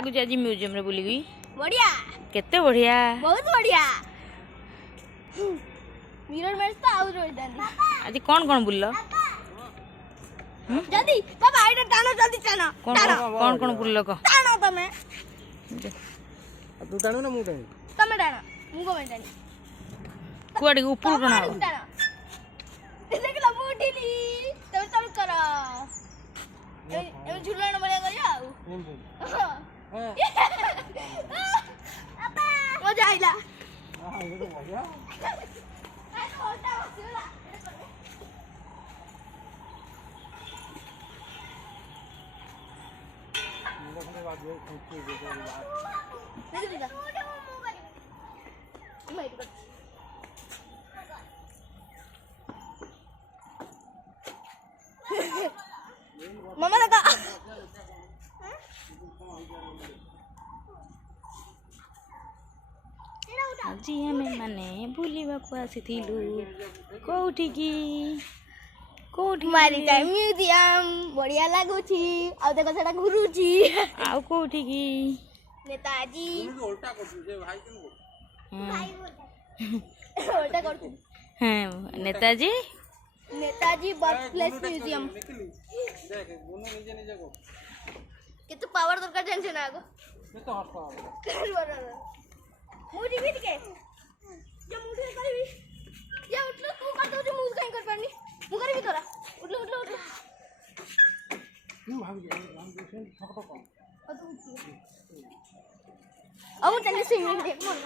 लगुच आज म्यूजियम रे बुली गई बढ़िया केते बढ़िया बहुत बढ़िया मिरर मैच तो आउट होई दानी आज कौन बुललो जल्दी बाबा आइडा टानो जल्दी टानो कौन बुललो को टानो तमे तू टाणु ना मु टाणु तमे टानो मु को टानी कुआडी ऊपर कना टानो देखला मु उठिली तमे चल करो ए झुलण बढिया करिया पापा मजा आइला हां ये तो बढ़िया मामा लगा आज आम मैंने बुलवा आसीलु कौटी की कौटी मारी टाइम म्यूजियम बढ़िया लागुची आ देखो सेटा घुरुची आउ कौटी की नेताजी उल्टा कर दे भाई के उल्टा कर हां नेताजी बर्थ प्लेस म्यूजियम देख दोनों निजे निजे को कितु पावर दरकार टेंशन आगो ये तो हटता मुझे भी के जब मुझे करबी या उठलो तू कर दो मुझे कहीं कर पानी मु करबी तोरा उठलो तू भाग जा हम देखें ठक ठक अब चल स्विमिंग देख मन